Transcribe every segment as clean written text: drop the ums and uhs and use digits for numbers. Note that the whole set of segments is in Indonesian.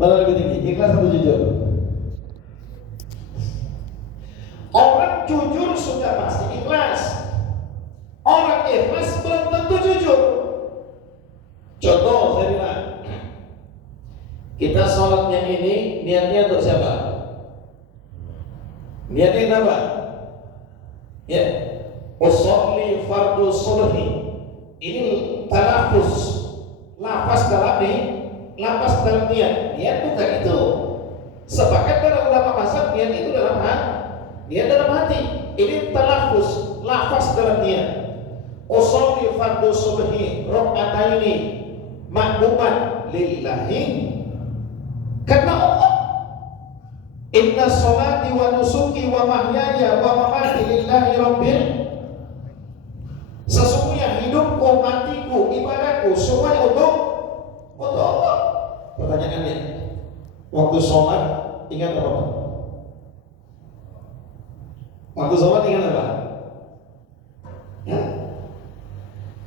Mana lebih tinggi, ikhlas atau jujur? Orang jujur sudah pasti ikhlas. Orang ikhlas belum tentu jujur. Contoh saya bilang, kita sholatnya ini niatnya untuk siapa? Niatnya apa? Ya, usolli fardu subhi. Ini talafuz, lafaz dalam lafaz dalam niat. Niat bukan itu. Sepakat para ulama mazhab niat itu dalam hati. Niat dalam hati. Ini talafuz, lafaz dalam niat. Usolli fardu subhi raka'ataini makmuman lillahi, karena Allah. Inna sholati wa nusuki wa mahyaya wa mamati lillahi rabbil. Sesungguhnya hidupku, matiku, ibadahku semuanya untuk Allah. Pertanyaannya, waktu sholat ingat apa? Waktu sholat ingat apa? Ya?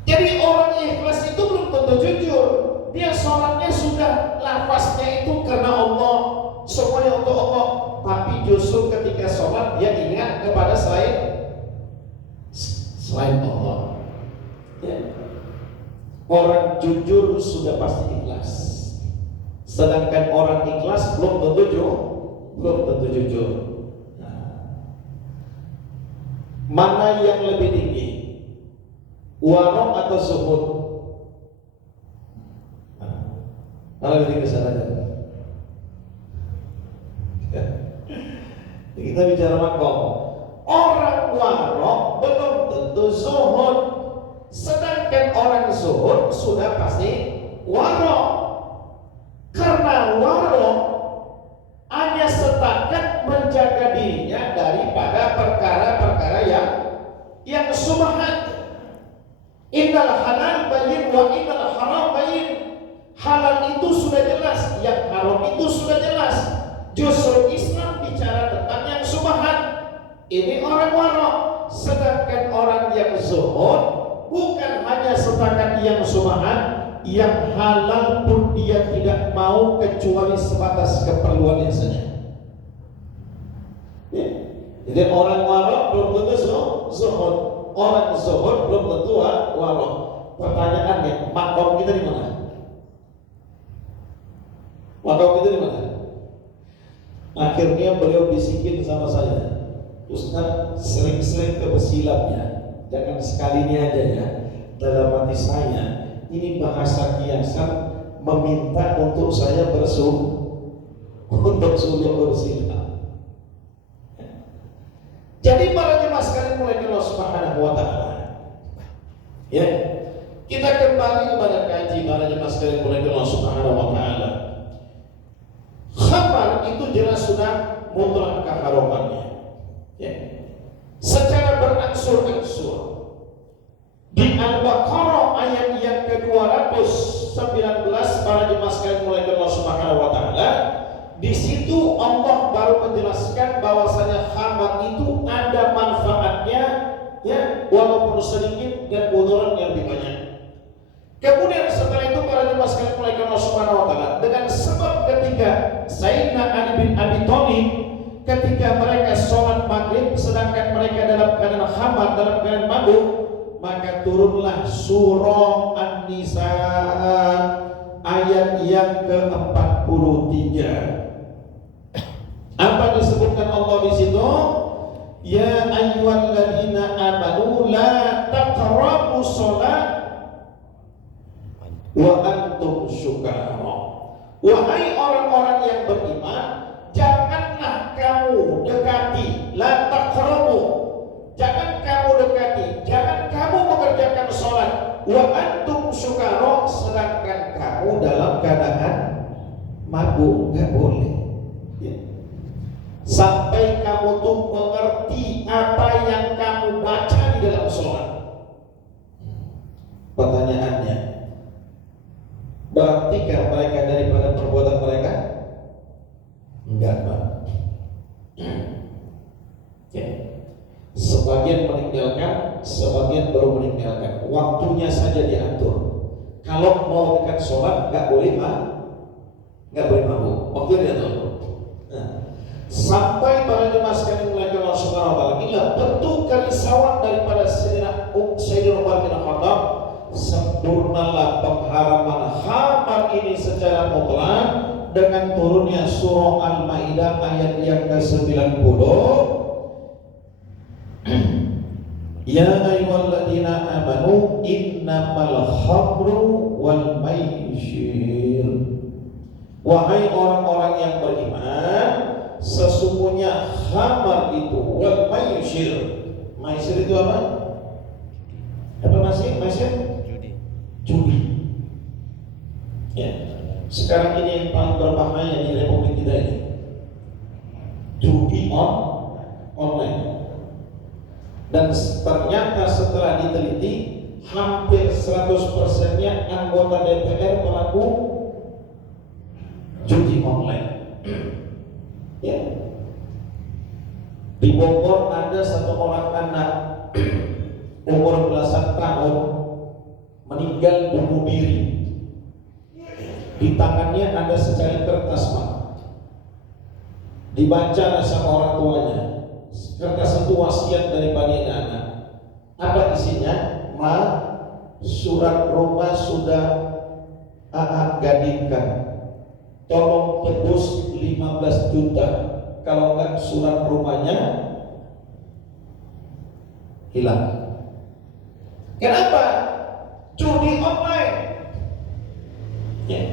Jadi orang ikhlas itu belum tentu jujur. Dia sholatnya sudah lafaznya itu karena Allah, semuanya untuk Allah. Tapi justru ketika sholat dia ingat kepada selain Allah. Ya. Orang jujur sudah pasti ikhlas. Sedangkan orang ikhlas belum tentu jujur. Nah. Mana yang lebih tinggi? Warok atau zuhud? Mana lebih tinggi sana? Kita bicara makom. Orang warok belum tentu zuhud. Sedangkan orang zuhud sudah pasti warok. Karena warok hanya setakat menjaga dirinya daripada perkara-perkara yang subhat. Innal halal bayyin wa innal haram bayyin. Halal itu sudah jelas, yang haram itu sudah jelas. Justru Islam bicara tentang yang subhat. Ini orang warok. Sedangkan orang yang zuhud bukan hanya setakat yang subhat, yang halal pun dia tidak mau kecuali sebatas keperluannya saja. Ya. Jadi orang warok belum tentu zuhud. Orang zuhud belum tentu warok. Pertanyaannya, makom kita di mana? Makom kita di mana? Akhirnya beliau bisikin sama saya, Ustaz, sering-sering kebesilapnya, jangan sekali ini aja ya. Dalam hati saya, ini bahasa kiasan meminta untuk saya untuk suruh bersilap. Jadi para jemaah sekalian mulai Allah Subhanahu wa taala. Ya. Kita kembali kepada kaji para jemaah sekalian mulai Allah Subhanahu wa taala. Khabar itu jelas sudah mutlak keharumannya. Ya. Secara berangsur-angsur di Al-Baqarah ayat yang ke-219 para jemaah sekalian mulai Allah Subhanahu wa taala. Di situ Allah baru menjelaskan bahwasanya khamar itu ada manfaatnya, ya, walaupun sedikit dan mudarat yang lebih banyak. Kemudian setelah itu para jemaah sekalian mulai Allah Subhanahu wa taala dengan sebab ketika Sayyidina Ali bin Abi Thalib ketika mereka sholat maghrib sedangkan mereka dalam keadaan khamar, dalam keadaan mabuk, maka turunlah surah An-Nisa ayat yang ke-43. Apa disebutkan Allah di situ? Ya ayyuhalladzina amanu la taqrabu shalah wa antum syukara. Wahai orang-orang yang beriman, janganlah kamu dekati, la taqrabu, jangan kamu dekati, jangan kamu mengerjakan sholat, wa antum syukara, sedangkan kamu dalam keadaan mabuk, nggak boleh. Ya. Sampai kamu tuh mengerti apa yang kamu baca di dalam sholat. Pertanyaannya, berartikah mereka daripada perbuatan mereka? Enggak, Pak. Ya. Sebagian meninggalkan, sebagian baru meninggalkan. Waktunya saja diatur. Kalau mau dekat sholat, nggak boleh nggak boleh mabuk. Waktu dia tuh. Nah, sampai para jemaah sekalian melakukan Allah Subhanahu Wa Taala. Inilah bentuk kerisauan daripada Sayyidina Umar bin Khattab. Sempurnalah pengharaman khamar ini secara mutlak dengan turunnya surah Al-Maidah ayat yang ke-90. Ya ayyuhalladzina amanu innamal khamru wal maisir. Wahai orang-orang yang beriman, sesungguhnya khamar itu wal maisir. Maisir itu apa? Apa masih? Maisir? Judi. Ya. Sekarang ini yang paling berbahaya di Republik kita ini. Judi online. Dan ternyata setelah diteliti hampir 100%-nya anggota DPR pelaku judi online. Ya. Di Bogor ada satu orang anak umur belasan tahun meninggal bunuh diri. Di tangannya ada secari kertas, Pak. Dibaca sama orang tuanya. Kertas itu wasiat daripada anak. Apa isinya? Ma, surat rumah sudah AA gadingkan. Tolong tebus 15 juta. Kalau enggak surat rumahnya hilang. Kenapa? Judi online. Ya.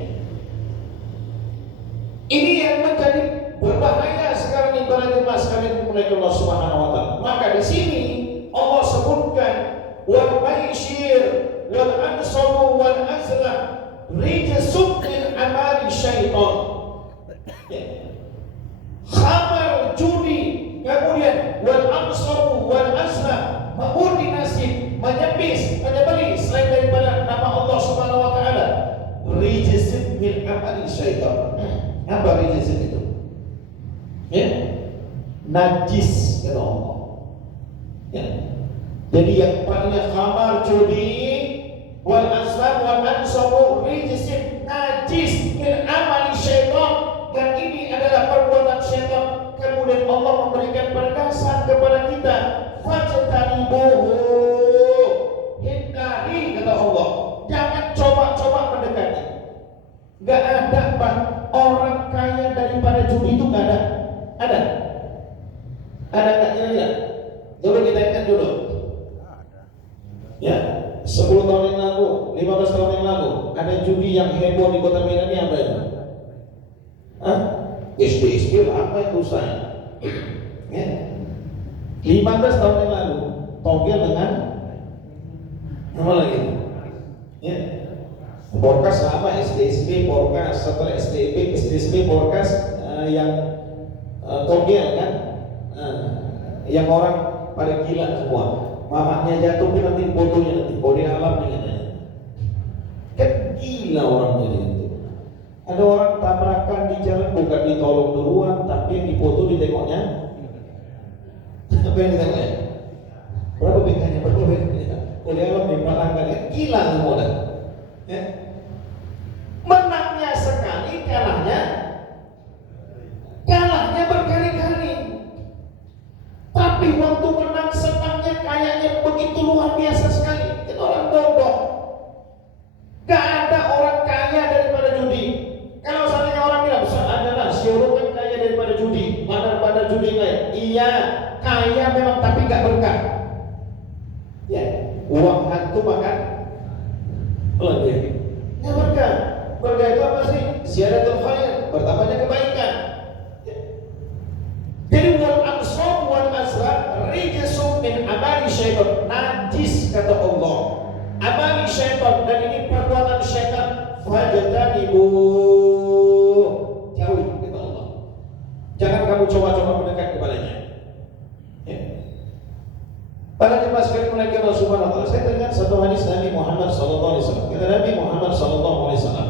Ini yang menjadi berbahaya sekarang ini para jemaah sekalian dimulai Allah Subhanahu Wa Taala. Maka di sini Allah sebutkan wal maisir wal ansabu wal azlam rijsun min amali syaitan. Ya. Khamar judi, kemudian wal ansabu wal azlam mengundi nasib, menyebis, menyembelih selain daripada nama Allah Subhanahu Wa Taala. Rijsun min amali syaitan. Apa rijsun itu? Ya, najis kata Allah. Ya. Jadi yang palingnya khamar judi wal aslam wal ansabu rijsun najis min amali syaitan, dan ini adalah perbuatan syaitan. Kemudian Allah memberikan penegasan kepada kita, fajtanibuhu, hindari kata Allah, jangan coba-coba mendekati. Gak ada Pak orang kaya daripada judi itu, gak ada. Ada? Ada nggak kira-kira? Coba kita ingat dulu. Ya, 10 tahun yang lalu, 15 tahun yang lalu, ada judi yang heboh di Kota Medan ini apa itu? Hah? SD apa itu saya? Ya. 15 tahun yang lalu, togel dengan apa lagi? Ya. Porkas sama SDSB, Porkas, setelah SDSB, Porkas yang togel kan, yang orang pada gila semua. Mamanya jatuh pun nanti fotonya nanti kode alam nih katanya. Kan gila orang jadi itu. Ada orang tabrakan di jalan bukan ditolong duluan, tapi yang dipoto ditengoknya. Apa yang ditengoknya? Berapa bengkanya? Berapa bengkanya? Kode alam di belakang kan gila semua dah. Ya. Menangnya sekali, kalahnya berkali-kali. Tapi waktu menang senangnya kayaknya begitu luar biasa sekali. Itu orang bodoh. Gak ada orang kaya daripada judi. Kalau seandainya orang bilang, adalah Syuru kan kaya daripada judi, mana judi kaya. Iya, kaya memang tapi gak berkah. Ya, uang hantu makan lebih. Ya berkah. Berkah itu apa sih? Ziyadatul khair, bertambahnya kebaikan. Jadi wal ansab wal azlam rijsun min amali syaitan, najis kata Allah. Amali syaitan, dan ini perbuatan syaitan. Fajtanibu, jauhi kata Allah. Jangan kamu coba-coba mendekat kepadanya. Ya. Para jemaah sekalian mulai Allah Subhanahu wa taala. Saya teringat satu hadis Nabi Muhammad sallallahu alaihi wasallam. Kata Nabi Muhammad sallallahu alaihi wasallam,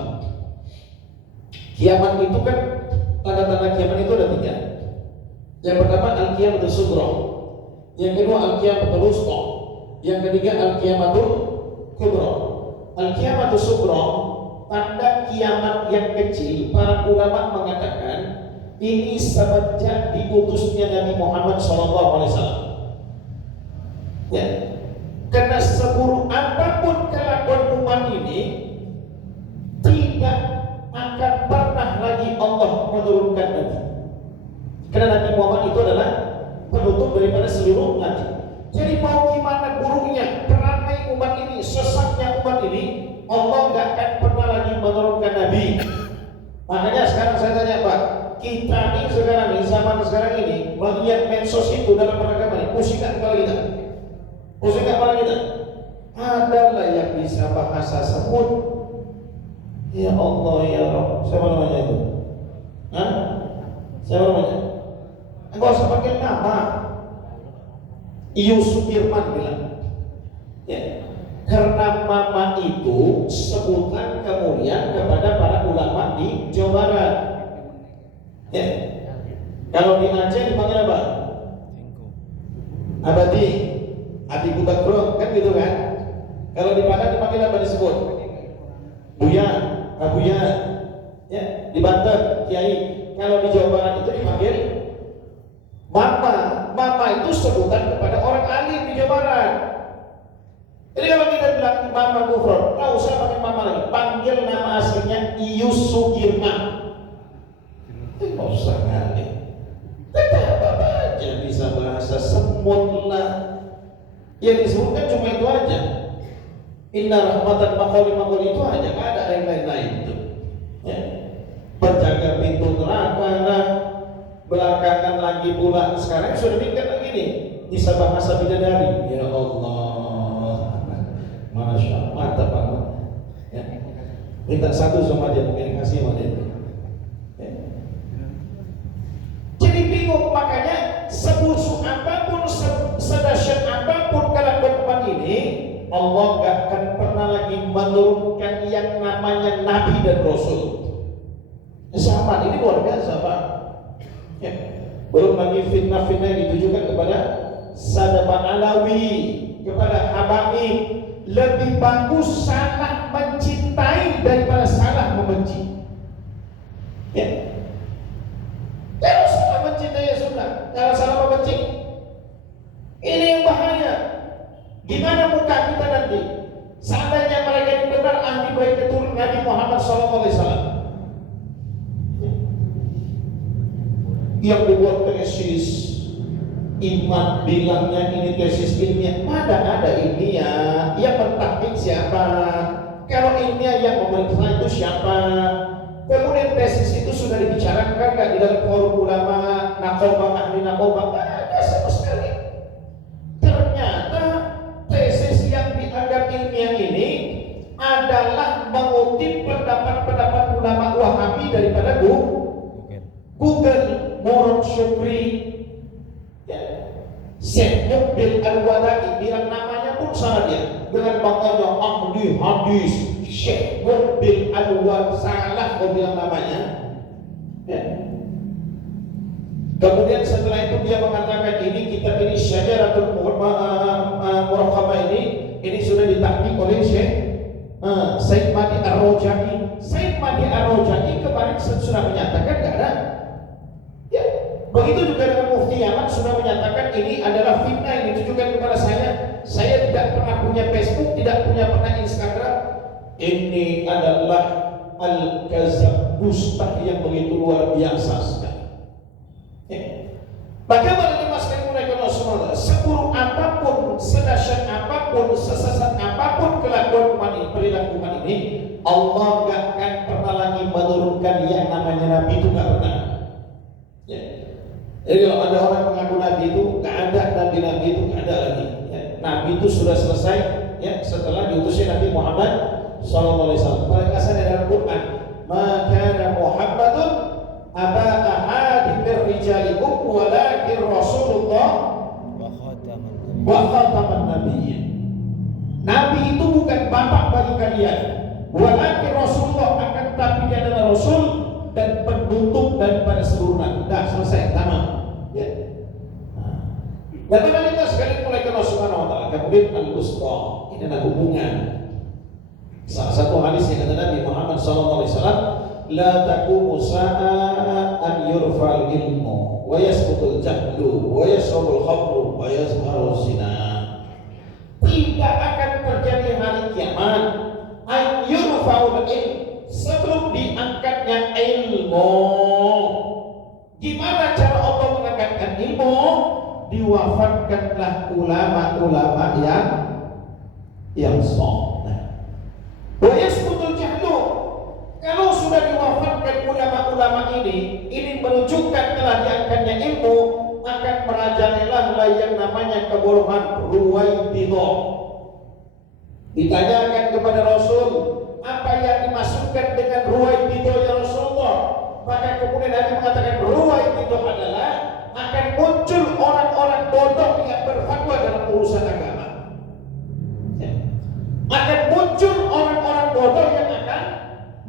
kiamat itu kan, tanda-tanda kiamat itu ada 3. Yang pertama al-qiyamatus sughra, yang kedua al-qiyamatul wusta, yang ketiga al-qiyamatul kubra. Al-qiyamatus sughra, tanda kiamat yang kecil, para ulama mengatakan ini semenjak diutusnya Nabi Muhammad SAW. Ya, karena seburuk apapun kelakuan umat ini, tidak akan pernah lagi Allah menurunkan Nabi. Karena Nabi Muhammad itu adalah penutup daripada seluruh Nabi. Jadi mau gimana buruknya perangai umat ini, sesatnya umat ini, Allah gak akan pernah lagi menurunkan Nabi. Makanya sekarang saya tanya Pak, kita ini sekarang ini, zaman sekarang ini melihat medsos itu dalam beragama ini, pusing gak kepala kita? Pusing gak kepala kita? Adalah yang bisa bahasa semut. Ya Allah ya Rabb, siapa namanya itu? Hah? Siapa namanya? Enggak usah pakai nama. Yusuf Firman bilang, ya, karena mama itu sebutan kemuliaan kepada para ulama di Jawa Barat. Ya, kalau di Aceh dipanggil apa? Abadi, Adi Kubakrong, kan gitu kan? Kalau di Padang dipanggil apa disebut? Buya, Abuya. Ya, di Banten, Kiai. Kalau di Jawa Barat itu dipanggil Mama. Mama itu sebutan kepada orang alim di Jawa Barat. Jadi kalau kita bilang Mama Gufron, nggak usah pakai Mama lagi, panggil nama aslinya Iyus Sugirma. Nggak usah ngalim. Apa aja bisa bahasa semut lah. Yang disebutkan cuma itu aja. Inna rahmatan makhluk itu aja, nggak ada yang lain-lain itu. Ya. Penjaga pintu neraka lah. Belakangan lagi pula sekarang sudah tingkat lagi nih, bisa bahasa bidadari. Ya Allah, Masya Allah, mantap banget. Ya. Minta satu sama dia, mungkin kasih sama dia. Ya. Jadi bingung, makanya sebusuk apapun, sedahsyat apapun kelakuan umat ini, Allah gak akan pernah lagi menurunkan yang namanya Nabi dan Rasul. Zaman ini luar biasa Pak. Ya. Belum lagi fitnah-fitnah yang ditujukan kepada Sadaba Alawi, kepada Habaib. Lebih bagus salah mencintai daripada salah membenci. Ya. Kalau salah mencintai ya sudah, kalau salah membenci, ini yang bahaya. Gimana muka kita nanti? Seandainya mereka yang benar ahli baik keturunan Nabi Muhammad SAW, yang dibuat tesis iman bilangnya ini tesis ilmiah, mana ada ilmiah? Yang bertaktik siapa? Kalau ilmiah yang memeriksa itu siapa? Kemudian tesis itu sudah dibicarakan nggak di dalam forum ulama, nakobah, ahli nakobah? Nggak ada sama sekali. Ternyata tesis yang dianggap ilmiah ini adalah mengutip pendapat-pendapat ulama Wahabi daripada Google. Murad Syukri, ya. Syekh Mukbil Al-Wada'i, bilang namanya pun salah dia, dengan bangganya ahli hadis Syekh Mukbil Al-Wada'i, salah kau bilang namanya. Ya. Kemudian setelah itu dia mengatakan ini kitab ini Syajaratul Muraqabah ini sudah ditahqiq oleh Syekh Said Madi Ar-Roja'i. Said Madi Ar-Roja'i kemarin sudah menyatakan tidak ada. Ya, begitu juga dengan Mufti Yaman sudah menyatakan ini adalah fitnah yang ditujukan kepada saya. Saya tidak pernah punya Facebook, tidak punya pernah Instagram. Ini adalah al-kazab, dusta yang begitu luar biasa sekali. Ya. Bagaimana dimasukkan mereka Rasulullah? Seburuk apapun, sedahsyat apapun, sesat apapun kelakuan umat ini, perilaku umat ini, Allah gak akan pernah lagi menurunkan yang namanya Nabi itu, gak pernah. Ya. Jadi kalau ada orang mengaku Nabi itu, gak ada Nabi itu, gak ada lagi. Ya. Nabi itu sudah selesai, ya, setelah diutusnya Nabi Muhammad SAW. Paling asal dalam Quran, maka Muhammadun aba ahadin min rijalikum walakin Rasulullah wa khataman nabiyyin. Nabi itu bukan bapak bagi kalian, walakin Rasulullah, akan tapi dia adalah Rasul dan penutup daripada seluruh nabi. Dah selesai, tamam. Ya. Dan kita sekali mulai ke Allah Subhanahu wa taala. Kemudian al-usqa, ini adalah hubungan. Salah satu hadis yang kata Nabi Muhammad SAW, la taqumu sa'a an yurfa'al ilmu wa yasqutul jahlu wa yasrabul khamru wa yazharu zina. Tidak akan terjadi hari kiamat an yurfa'ul ilmu, sebelum diangkatnya ilmu. Gimana cara Allah mengangkatkan ilmu? Diwafatkanlah ulama-ulama yang soleh. Wa yasqutul jahlu, kalau sudah diwafatkan ulama-ulama ini menunjukkan telah diangkatnya ilmu, akan merajalela yang namanya kebohongan ruwaibidah. Ditanyakan kepada Rasul, apa yang dimaksudkan dengan ruwaibidah ya Rasulullah? Maka kemudian Nabi mengatakan ruwaibidah adalah akan muncul orang-orang bodoh yang berfatwa dalam urusan agama. Akan muncul orang-orang bodoh yang akan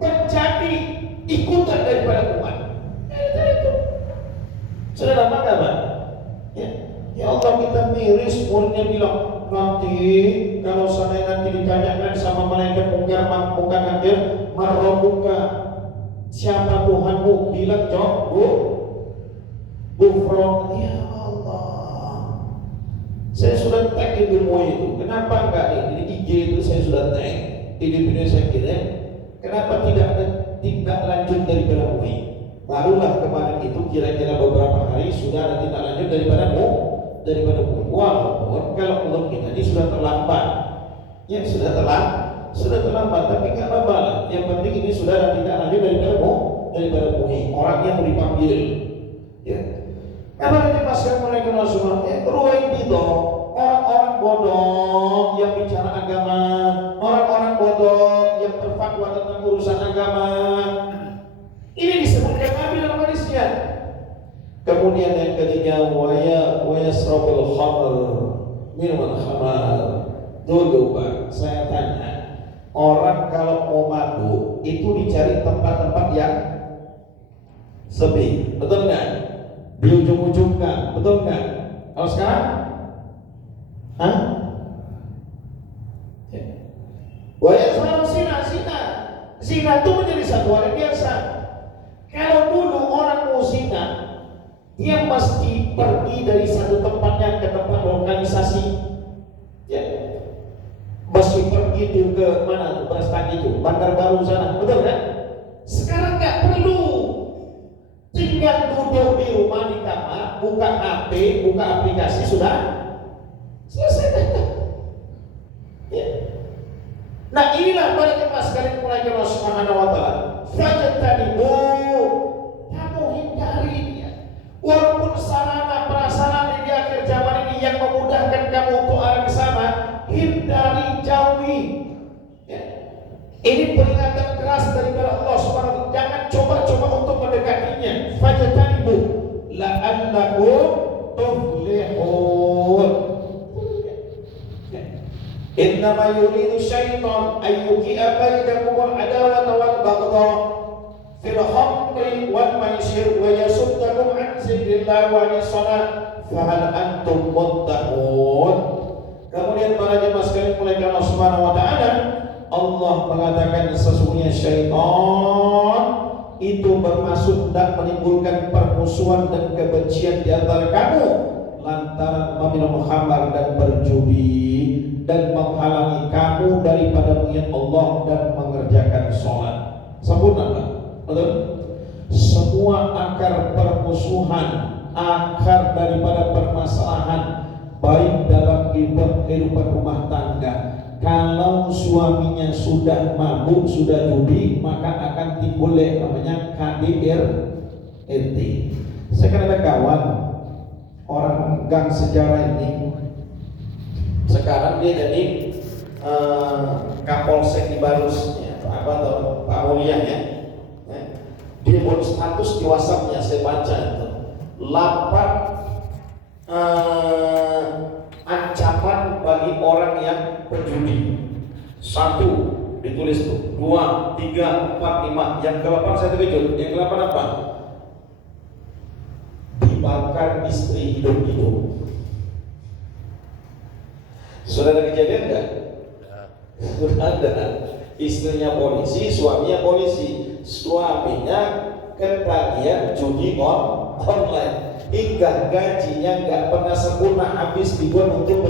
menjadi ikutan daripada umat. Itu. Sudah lama gak, Pak? Ya Allah, kita miris. Muridnya bilang, nanti kalau saya nanti ditanyakan sama malaikat mungkar nakir, marrobuka, siapa Tuhanmu? Bilang jawab, Gufron. Ya Allah, saya sudah tag di ilmu itu. Kenapa enggak di IG itu saya sudah tag, di video saya kirim. Kenapa tidak ada tindak lanjut daripada MUI? Barulah kemarin itu kira-kira beberapa hari sudah ada tindak lanjut daripada MUI. Walaupun kalau menurut kita ini sudah terlambat. Ya sudah terlambat, tapi nggak apa-apa. Yang penting ini sudah ada tindak lanjut daripada MUI. Orang yang mau dipanggil. Ya. Karena dimasukkan mereka semua. Ruwaibidah, orang-orang bodoh yang bicara agama, orang-orang bodoh yang berfatwa tentang urusan agama. Ini disebutkan Nabi dalam hadisnya. Kemudian yang ketiga, wa yasrabul khamr, minuman khamar. Dulu Pak, saya tanya, orang kalau mau mabuk itu dicari tempat-tempat yang sepi, betul nggak? Di ujung-ujung kan, betul nggak? Kalau sekarang, wa yasrabul zina itu menjadi satu hal yang biasa. Kalau dulu orang mau zina, dia mesti pergi dari satu tempatnya ke tempat lokalisasi. Ya. Mesti pergi tuh ke mana tuh, Brastagi itu, Bandar Baru sana, betul kan? Sekarang nggak perlu, tinggal duduk di rumah di kamar, buka HP, buka aplikasi, sudah selesai. Ya. Nah inilah banyak mas sekali mulai Allah Subhanahu Wa Taala. Fajtanibu, kamu hindari dia. Walaupun sarana prasarana di akhir zaman ini yang memudahkan kamu untuk arah ke sana, hindari, jauhi. Ya. Ini peringatan keras daripada Allah Subhanahu wa taala. Jangan coba-coba untuk mendekatinya. Fajtanibu la'allakum tuflihun. Innama yuridu syaitan ayyuki'a bainakumul adawata wal baghdha fil khamri wal maisir wa yasuddakum an dzikrillah wa anis shalah fa hal antum muttaqun. Kemudian para jemaah sekalian mulai Allah Subhanahu wa taala, Allah mengatakan sesungguhnya syaitan itu bermaksud hendak menimbulkan permusuhan dan kebencian di antara kamu lantaran meminum khamar dan berjudi dan menghalangi kamu daripada mengingat Allah dan mengerjakan sholat. Sempurna Pak? Betul? Semua akar permusuhan, akar daripada permasalahan baik dalam kehidupan rumah tangga, kalau suaminya sudah mabuk, sudah judi, maka akan timbul namanya KDRT. Saya kan ada kawan orang gang sejarah ini, sekarang dia jadi Kapolsek di Barus, ya, apa atau Pak Mulia ya. Dia buat status di WhatsAppnya, saya baca itu 8 ancaman bagi orang yang penjudi. 1 ditulis tuh, 2, 3, 4, 5. Yang ke-8 saya terkejut. Yang ke-8 apa? Dibakar istri hidup-hidup. Sudah ada kejadian enggak? Sudah ada. Istrinya polisi, suaminya polisi. Suaminya ketagihan judi online, hingga gajinya nggak pernah sempurna, habis dibuat untuk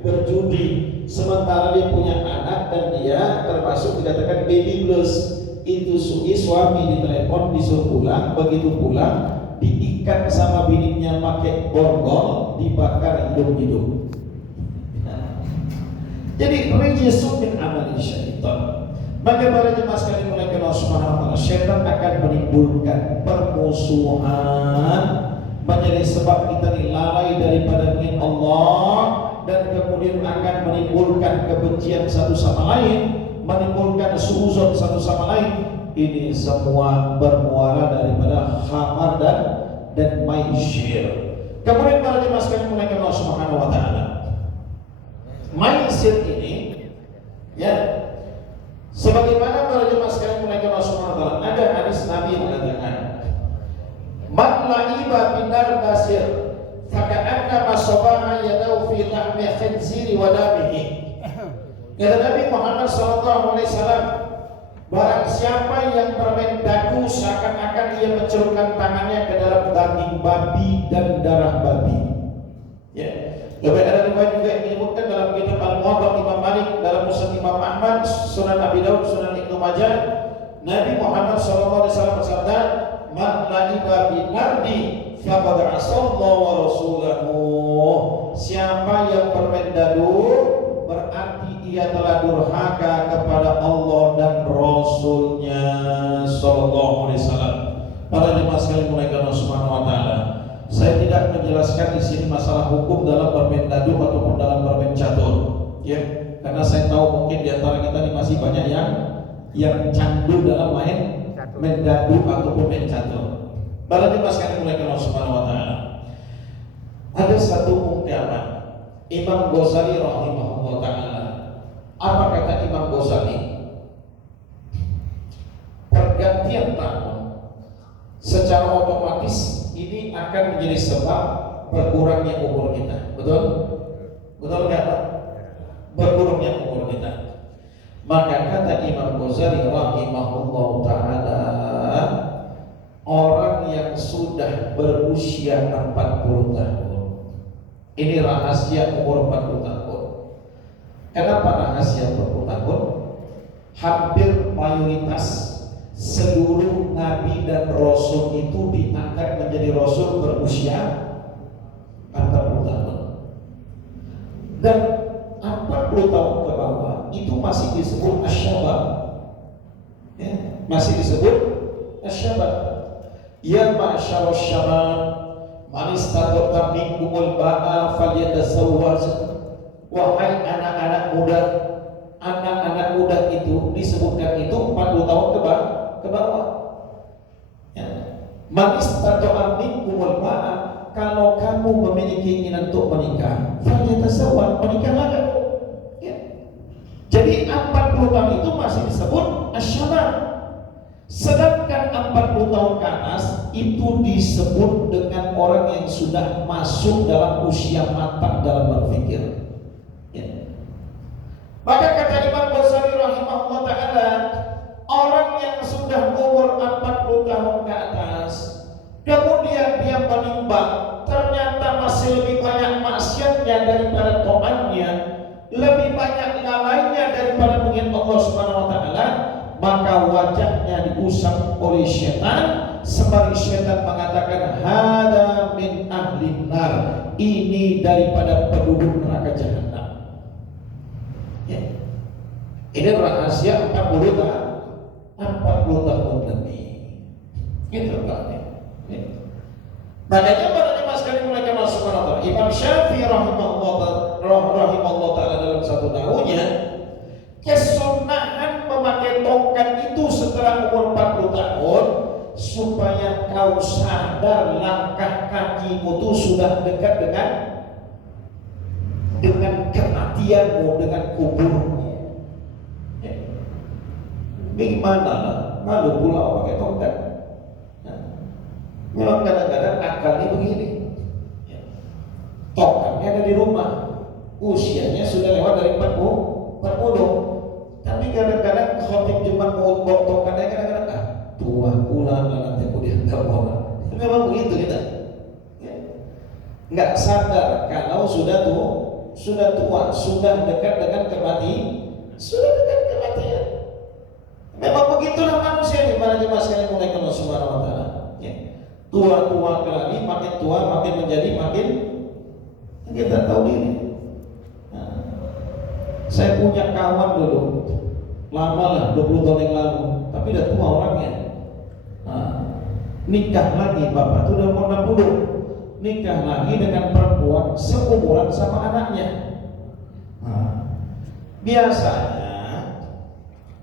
berjudi. Sementara dia punya anak dan dia termasuk dikatakan baby blues. Itu suami ditelepon disuruh pulang, begitu pulang diikat sama bininya pakai borgol, dibakar hidup-hidup. Jadi rijsun min amali syaitan. Maka para jemaah sekalian mulai Allah Subhanahu wa taala, syaitan akan menimbulkan permusuhan, menjadi sebab kita lalai daripada niat Allah, dan kemudian akan menimbulkan kebencian satu sama lain, menimbulkan suuzon satu sama lain. Ini semua bermuara daripada khamar dan maisir. Kemudian para jemaah sekalian mulai Allah Subhanahu wa taala, maisir ini ya, sebagaimana para jemaah sekalian mulai Allah Subhanahu wa taala, ada hadis Nabi mengatakan, man la'iba binar basir faka'anna masabaha yadau fi lahmi khinziri wa damihi. Kata Nabi Muhammad sallallahu alaihi wasallam, barang siapa yang bermain dadu seakan-akan ia mencelupkan tangannya ke dalam daging babi dan darah babi. Ya. Lebih ada riwayat juga yang menyebutkan dalam kitab Al-Muwatta Imam Malik, dalam Musnad Imam Ahmad, Sunan Abi Daud, Sunan Ibnu Majah, Nabi Muhammad sallallahu alaihi wasallam bersabda, "Man la'iba binardi faqad asallahu wa rasulahu." Siapa yang bermain dadu berarti ia telah durhaka kepada Allah dan Rasulnya sallallahu alaihi wasallam. Para jemaah sekalian muliakan Allah Subhanahu wa taala, saya tidak menjelaskan di sini masalah hukum dalam bermain dadu ataupun dalam bermain catur, ya, karena saya tahu mungkin di antara kita ini masih banyak yang candu dalam main dadu ataupun main catur. Para jemaah sekalian muliakan Allah Subhanahu wa taala, ada satu ungkapan Imam Ghazali rahimahullah taala. Apa kata Imam Ghazali? Pergantian tahun secara otomatis ini akan menjadi sebab berkurangnya umur kita. Betul? Betul nggak Pak? Berkurangnya umur kita. Maka kata Imam Ghazali rahimahullah taala, orang yang sudah berusia 40 tahun, ini rahasia umur 40 tahun. Kenapa rahasia 40 tahun? Hampir mayoritas seluruh nabi dan rasul itu diangkat menjadi rasul berusia 40 tahun. Dan 40 tahun ke bawah itu masih disebut asyabab. Ya, masih disebut asyabab. Ya ma'syarus syabab, man istata'a minkumul ba'a falyatazawwaj. Wahai anak-anak muda itu disebutkan itu 40 tahun ke bawah. Ya. Man istata'a minkumul ba'a, kalau kamu memiliki keinginan untuk menikah, falyatazawwaj, menikahlah kamu. Ya. Jadi 40 tahun itu masih disebut asyabab. Sedangkan 40 tahun ke atas itu disebut dengan orang yang sudah masuk dalam usia matang dalam berpikir. Ya. Maka kata Imam Ghazali rahimahullah taala, orang yang sudah umur 40 tahun ke atas, kemudian dia menimbang ternyata masih lebih banyak maksiatnya daripada taatnya, lebih banyak lalainya daripada mengingat Allah Subhanahu wa taala, maka wajahnya diusap oleh syaitan sembari syaitan mengatakan, hada min ahlin nar, ini daripada penduduk neraka jahanam. Ya. Ini rahasia 40 tahun lebih. Gitu kan? Ya. Makanya pada jemaah sekalian mulai masuk ke Imam Syafi'i rahimahullah taala dalam satu tahunnya, kesunahan memakai tongkat itu setelah umur 40 tahun supaya kau sadar langkah kakimu itu sudah dekat dengan kematianmu, dengan kuburmu. Ya. Bagaimana lah, malu pula pakai tongkat. Nah, memang kadang-kadang akalnya begini. Ya. Tongkatnya ada di rumah, usianya sudah lewat dari 40, tapi kadang-kadang khotib Jumat mau boktokannya kadang-kadang tua pulang nanti aku dianggap orang. Memang begitu kita. Ya. Nggak sadar kalau sudah tua, sudah dekat dengan kematian. Memang begitulah manusia di mana jemaah sekalian mulai Allah Subhanahu wa taala. Ya. Tua lagi, makin tua makin menjadi makin kita tahu diri. Nah, saya punya kawan dulu, lama lah 20 tahun yang lalu, tapi udah tua orangnya. Nah, nikah lagi, bapak itu udah umur 60, nikah lagi dengan perempuan seumuran sama anaknya. Nah, biasanya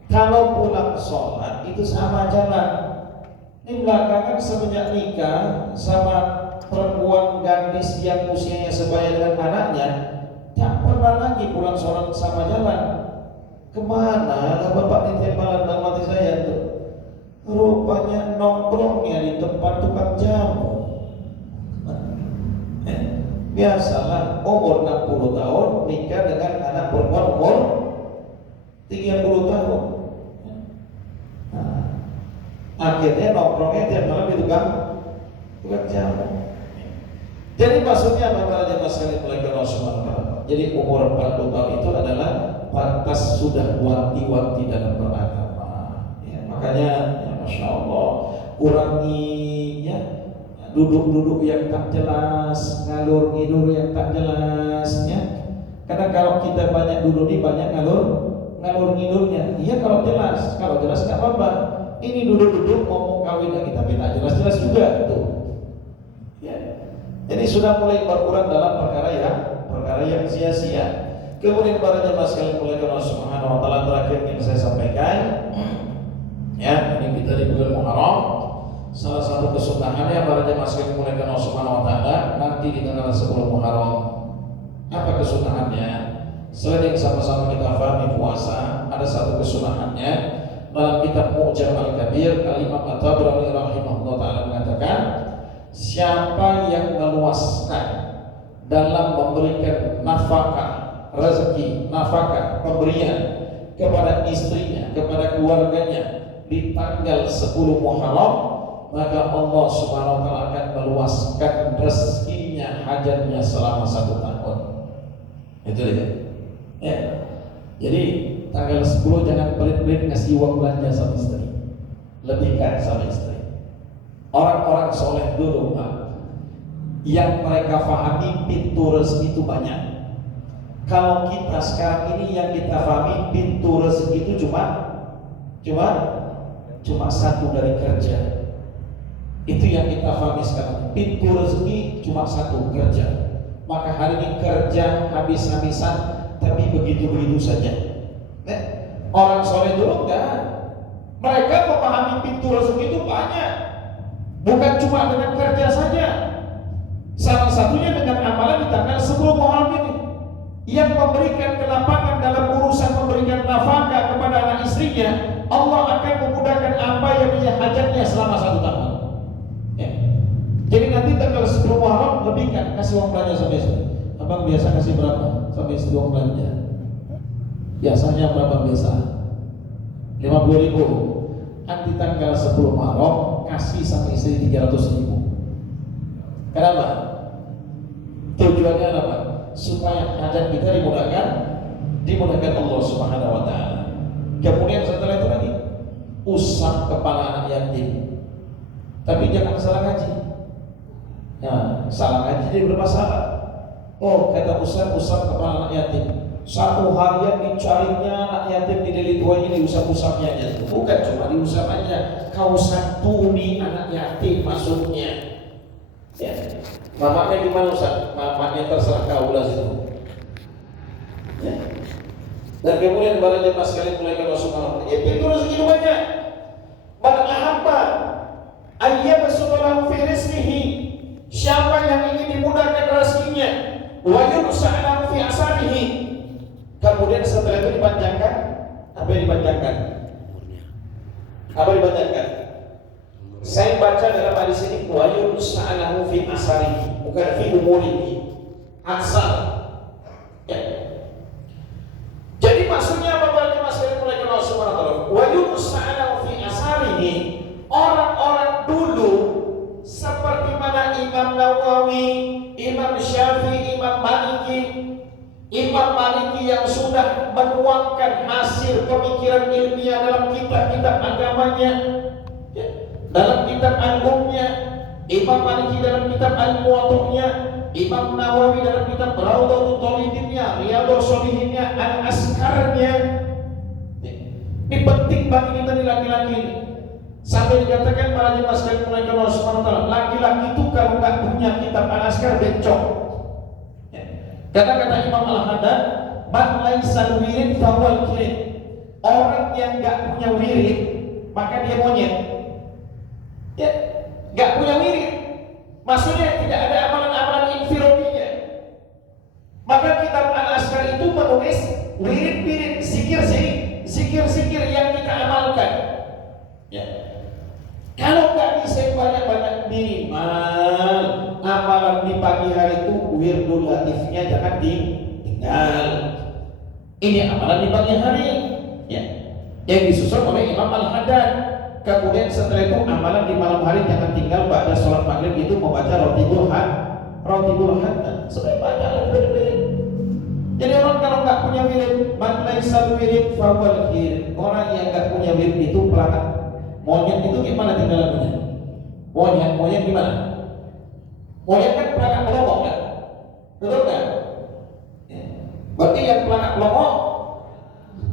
kalau pulang sholat itu sama jalan. Ini belakangan semenjak nikah sama perempuan gadis yang usianya sebaya dengan anaknya, tak pernah lagi pulang sholat sama jalan. Kemana lah bapak di tembalan dalam hati saya tuh? Rupanya nongkrongnya di tempat tukang jamu. Biasalah umur 60 tahun nikah dengan anak perempuan umur 30 tahun. Akhirnya nongkrongnya tiap malam di tukang jamu. Jadi maksudnya apa para jemaah sekalian mulai Allah Subhanahu wa taala. Jadi umur 40 tahun itu adalah batas sudah wanti-wanti dalam beragama. Ya, makanya ya, Masya Allah kurangi ya duduk-duduk yang tak jelas, ngalur ngidur yang tak jelas ya. Karena kalau kita banyak duduk di banyak ngalur ngidurnya. Iya kalau jelas nggak apa-apa. Ini duduk-duduk ngomong kawin lagi tapi tak jelas-jelas juga gitu. Ya. Jadi sudah mulai berkurang dalam perkara yang sia-sia. Kemudian para jemaah sekalian mulai Allah Subhanahu wa taala terakhir yang saya sampaikan. Ya, ini kita di bulan Muharram. Salah satu kesunahannya para jemaah sekalian mulai Allah Subhanahu wa taala nanti di tanggal 10 Muharram. Apa kesunahannya? Selain yang sama-sama kita pahami puasa, ada satu kesunahannya. Dalam kitab Mu'jam Al-Kabir, Al-Imam At-Tabrani rahimahullah ta'ala mengatakan, siapa yang meluaskan dalam memberikan nafkah, rezeki, nafkah, pemberian kepada istrinya, kepada keluarganya di tanggal 10 Muharram, maka Allah Subhanahu wa taala akan meluaskan rezekinya, hajatnya selama 1 tahun. Itu dia. Ya. Jadi tanggal 10 jangan pelit-pelit ngasih uang belanja sama istri, lebihkan sama istri. Orang-orang soleh dulu Pak, yang mereka pahami pintu rezeki itu banyak. Kalau kita sekarang ini yang kita pahami pintu rezeki itu cuma satu dari kerja. Itu yang kita pahami sekarang. Pintu rezeki cuma satu, kerja. Maka hari ini kerja habis-habisan, tapi begitu-begitu saja. Orang soleh dulu enggak. Mereka memahami pintu rezeki itu banyak. Bukan cuma dengan kerja saja. Salah satunya dengan amalan di tanggal 10 Muharram ini, yang memberikan kelapangan dalam urusan memberikan nafkah kepada anak istrinya. Allah akan memudahkan apa yang menjadi hajatnya selama 1 tahun. Ya. Jadi nanti tanggal 10 Muharram lebihkan kasih uang belanja sama istri. Abang biasa kasih berapa sama istri uang belanja? Biasanya berapa biasa? 50.000. Nanti tanggal 10 Muharram kasih sama istri 300.000. Kenapa? Tujuannya apa? Supaya hajat kita dimudahkan Allah Subhanahu wa taala. Kemudian setelah itu lagi usap kepala anak yatim. Tapi jangan salah ngaji. Nah, salah ngaji jadi bermasalah. Oh, kata usap kepala anak yatim. Satu harian dicarinya anak yatim di delik tuanya diusap-usapnya aja. Bukan cuma diusap aja, kau santuni anak yatim maksudnya. Ya. Mamanya gimana Ustaz? Mamanya terserah kau lah situ. Ya. Dan kemudian para jemaah sekalian mulai Allah Subhanahu wa taala. Itu rezeki banyak. Banyaklah hamba. Ayyab subhanahu fi rizqihi. Siapa yang ingin dimudahkan rezekinya, wa yus'alahu fi asarihi. Kemudian setelah itu dipanjangkan. Apa yang dipanjangkan? Apa dipanjangkan? Saya baca dalam hadis ini wa yus'alahu fi asarihi, bukan fi umurihi. Asar. Ya. Jadi maksudnya apa? Banyak masalah mulai kenal yang sudah menuangkan hasil pemikiran ilmiah dalam kitab-kitab agamanya, ya, dalam kitab Al-Ummnya, Imam Maliki dalam kitab Al-Muwatta'nya, Imam Nawawi dalam kitab Rawdatul Talibinnya, Riyadhus Shalihinnya, Al-Askarnya. Ini penting bagi kita nih laki-laki ini. Sampai dikatakan para jemaah sekalian mulai Allah Subhanahu wa taala, laki-laki itu kalau nggak punya kitab Al-Askar bencong. Ya. Karena kata Imam Al-Haddad, man laisa wirid fawal kirid. Orang yang nggak punya wirid, maka dia monyet. Ya, nggak punya wirid. Maksudnya tidak ada amalan-amalan infirodinya. Maka kitab Al-Askar itu menulis wirid-wirid, zikir-zikir yang kita amalkan. Ya. Kalau nggak bisa banyak-banyak, minimal amalan di pagi hari itu wirdul latifnya jangan ditinggal. Ini amalan di pagi hari, ya, yang disusun oleh Imam Al-Haddad. Kemudian setelah itu amalan di malam hari jangan tinggal pada sholat maghrib itu membaca rotibul hatta. Supaya baca wirid. Jadi orang kalau nggak punya wirid, man laisa wirid fawal kirid. Orang yang nggak punya wirid itu pelanggan. Monyet itu gimana tinggal lagunya? Monyet gimana? Monyet kan pelangak pelongok kan? Betul kan? Ya. Berarti yang pelangak pelongok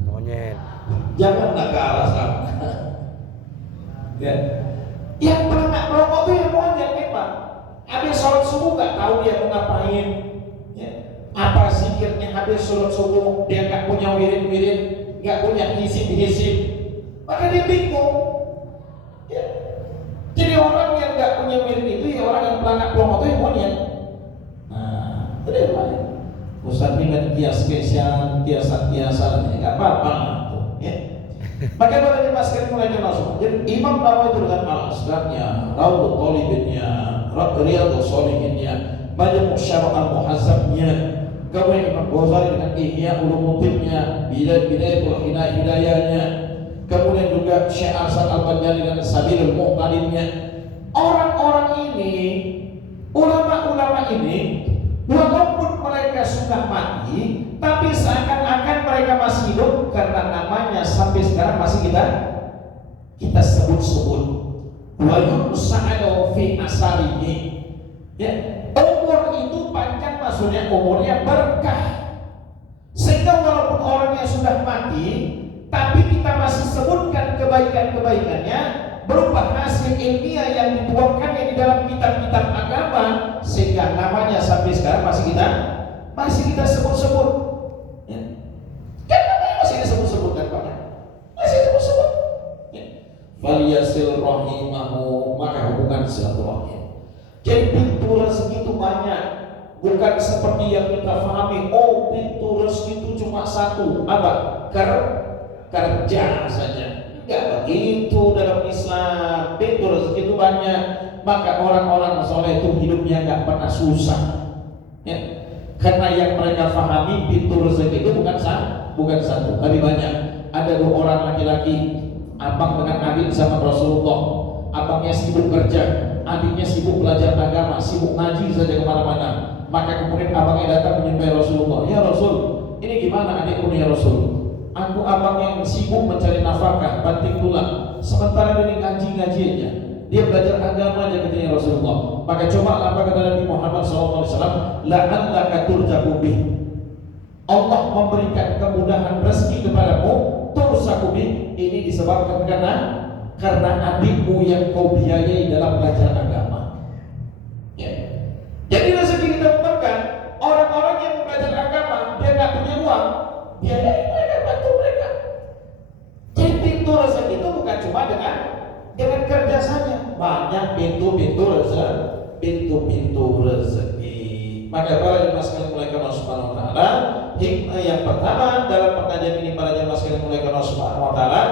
monyet. Jangan nggak kalah sama. Ya. Yang pelangak pelongok itu yang monyet memang. Habis sholat subuh nggak tahu dia mau ngapain. Ya. Apa zikirnya habis sholat subuh dia nggak punya wirid-wirid, nggak punya hisib-hisib, maka dia bingung. Ya. Jadi orang yang nggak punya wirid itu ya orang yang pelangak pelongok itu yang monyet. Nah, itu dia paling. Ustaz dengan kias spesial, kiasan nggak apa-apa tuh. Ya. Maka pada jemaah sekalian mulai kenal. Jadi Imam Nawawi itu dengan Al-Askarnya, Rawdatul Talibinnya, Riyadhus Shalihinnya, Majmu' Syarh Al-Muhazzabnya, kemudian Imam Ghazali dengan Ihya Ulumuddinnya, Bidayatul Hidayahnya, kemudian juga Syekh Arsad Al-Banjali dan Sabilul Muqtadinnya. Orang-orang ini, ulama-ulama ini, walaupun mereka sudah mati, tapi seakan-akan mereka masih hidup karena namanya sampai sekarang masih kita sebut-sebut. Wa yus'alu fi asarihi. Ya, umur itu panjang, maksudnya umurnya berkah. Sehingga walaupun orangnya sudah mati, tapi kita masih sebutkan kebaikan-kebaikannya berupa hasil ilmiah yang dituangkannya di dalam kitab-kitab agama, sehingga namanya sampai sekarang masih kita sebut-sebut. Ya. Kan namanya masih disebut-sebut kan Pak? Masih disebut-sebut. Ya. Faliyasil rahimahu, maka hubungan silaturahim. Jadi pintu rezeki itu banyak, bukan seperti yang kita pahami. Oh, pintu rezeki itu cuma satu, apa? Kerja saja. Enggak begitu dalam Islam. Pintu rezeki itu banyak. Maka orang-orang soleh itu hidupnya enggak pernah susah. Ya. Karena yang mereka pahami pintu rezeki itu bukan satu, tapi banyak. Ada 2 orang laki-laki, abang dengan adik sama Rasulullah. Abangnya sibuk kerja, adiknya sibuk belajar agama, sibuk ngaji saja kemana-mana. Maka kemudian abangnya datang menyembah Rasulullah. Ya Rasul, ini gimana adikku nih ya Rasul? Aku abang yang sibuk mencari nafkah, banting tulang, sementara dia ngaji aja. Dia belajar agama aja katanya Rasulullah. Maka coba apa kata Nabi Muhammad SAW, la'allaka turzaku bih. Allah memberikan kemudahan rezeki kepadamu, turzaku bih. Ini disebabkan karena adikmu yang kau biayai dalam belajar agama. Ya. Jadi rezeki kita bukan orang-orang yang belajar agama, dia nggak punya uang, biayai mereka, bantu mereka. Jadi pintu rezeki itu bukan cuma dengan kerja saja, banyak pintu-pintu rezeki. Maka para jemaah sekalian mulai Allah Subhanahu wa taala, hikmah yang pertama dalam pengajian ini para jemaah sekalian mulai Allah Subhanahu wa taala,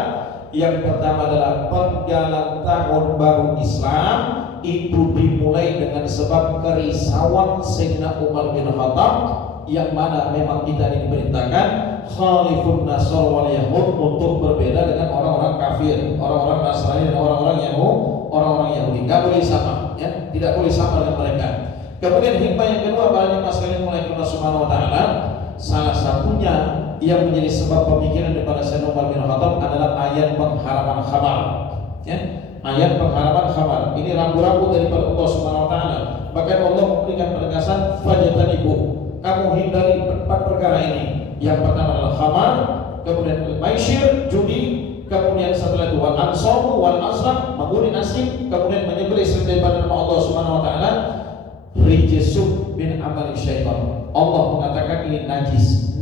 yang pertama adalah penggalan tahun baru Islam itu dimulai dengan sebab kerisauan Sayyidina Umar bin Khattab, yang mana memang kita ini diperintahkan khalifun nasr wal yahud, untuk berbeda dengan orang-orang kafir, orang-orang Nasrani dan orang-orang Yahudi. Nggak boleh sama, ya, tidak boleh sama dengan mereka. Kemudian hikmah yang kedua, para jemaah sekalian mulai Allah Subhanahu wa taala, Salah satunya yang menjadi sebab pemikiran daripada Sayyidina Umar bin Khattab adalah ayat pengharaman khabar. Ya, ayat pengharaman khabar. Ini rambu-rambu daripada Allah Subhanahu wa taala. Bahkan Allah memberikan penegasan fajtanibu. Kamu hindari empat perkara ini. Yang pertama adalah khamar, kemudian al-maisir, judi, kemudian setelah itu wal ansabu wal azlam, mengguni nasib, kemudian menyembelih selain daripada nama Allah Subhanahu wa taala, rijsum min amali syaitan. Allah mengatakan ini najis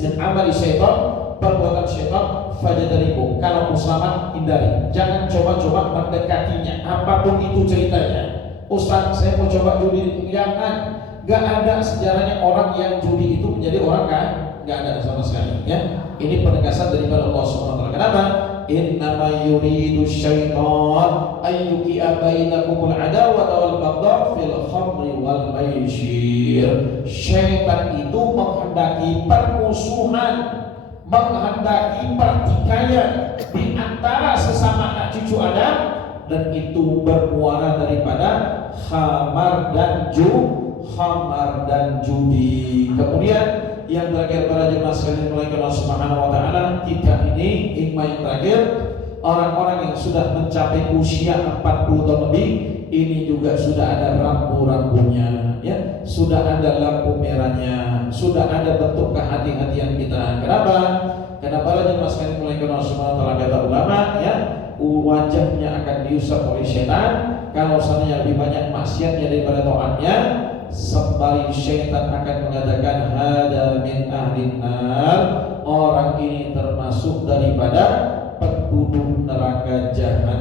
min amali syaitan, perbuatan syaitan. Fajtanibu. Kalau Musliman hindari, jangan coba-coba mendekatinya apapun itu ceritanya. Ustaz, saya mau coba judi, jangan. Gak ada sejarahnya orang yang judi itu menjadi orang kan? Gak ada sama sekali. Ya, ini penegasan daripada Allah Subhanahu wa taala. Kenapa? Innama yuridu syaitan ayyuki'a bainakumul adawata wal baghdha fil khamri wal maisir. Syaitan itu menghendaki permusuhan, menghendaki pertikaian di antara sesama anak cucu Adam, dan itu bermuara daripada khamar dan judi. Kemudian yang terakhir para jemaah sekalian Allah Subhanahu wa taala, kita ini hikmah yang terakhir, orang-orang yang sudah mencapai usia 40 tahun lebih ini juga sudah ada rambu-rambunya, ya, sudah ada lampu merahnya, sudah ada bentuk kehati-hatian kita. Kenapa? Karena para jemaah sekalian Allah Subhanahu wa taala, kata ulama, ya, wajahnya akan diusap oleh setan. Kalau seandainya lebih banyak maksiatnya daripada taatnya, sembari syaitan akan mengatakan hada min ahlin nar, orang ini termasuk daripada penduduk neraka jahanam.